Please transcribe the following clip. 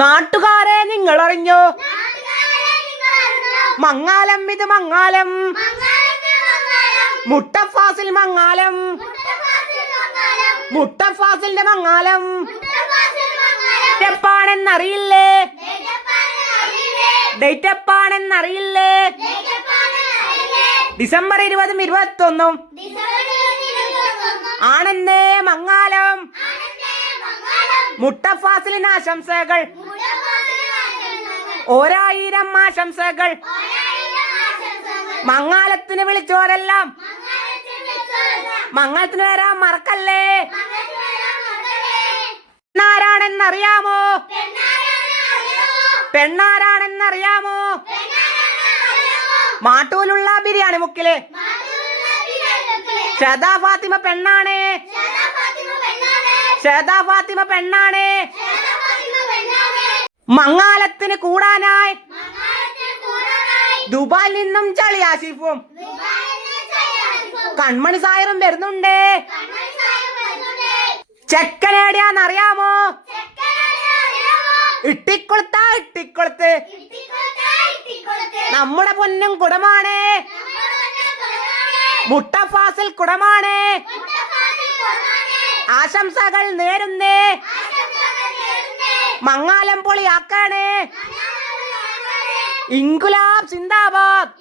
നാട്ടുകാരെ നിങ്ങൾ അറിഞ്ഞോ? മങ്ങാലം ഇത് മങ്ങാലം, മുട്ടഫാസിൽ മങ്ങാലം, മുട്ടഫാസിലിന്റെ മങ്ങാലം എപ്പാണെന്നറിയില്ലേ? ഡേറ്റ് എപ്പാണെന്നറിയില്ലേ? ഡിസംബർ 20, 21 ആണെന്നേ മങ്ങാലം. മുട്ടഫാസിലിന് ആശംസകൾ, 1000 ആശംസകൾ. മങ്ങാലത്തിന് വിളിച്ചോരെല്ലാം മങ്ങാലത്തിന് വരാൻ മറക്കല്ലേ. പെണ്ണാരാണെന്നറിയാമോ? പെണ്ണാരാണെന്നറിയാമോ? മാട്ടൂലുള്ള ബിരിയാണി മുക്കില് ഷഹദാ ഫാത്തിമ പെണ്ണാണ്. ഷഹദാ ഫാത്തിമ പെണ്ണാണ്. മങ്ങാലത്തിന് കൂടാനായി ദുബായിൽ നിന്നും ചളി ആസിഫും കൺമണി സായറും വരുന്നുണ്ട്. ചെക്കനേടിയാന്നറിയാമോ? ഇട്ടിക്കൊളുത്താ ഇട്ടിക്കൊളുത്ത് നമ്മുടെ പൊന്നും കുടമാണ്. മുട്ടഫാസിൽ കുടമാണ്. ആശംസകൾ നേരുന്നേ. മങ്ങാലം പൊളിയാക്കാണ്. ഇൻകുലാബ് സിന്ദാബാദ്.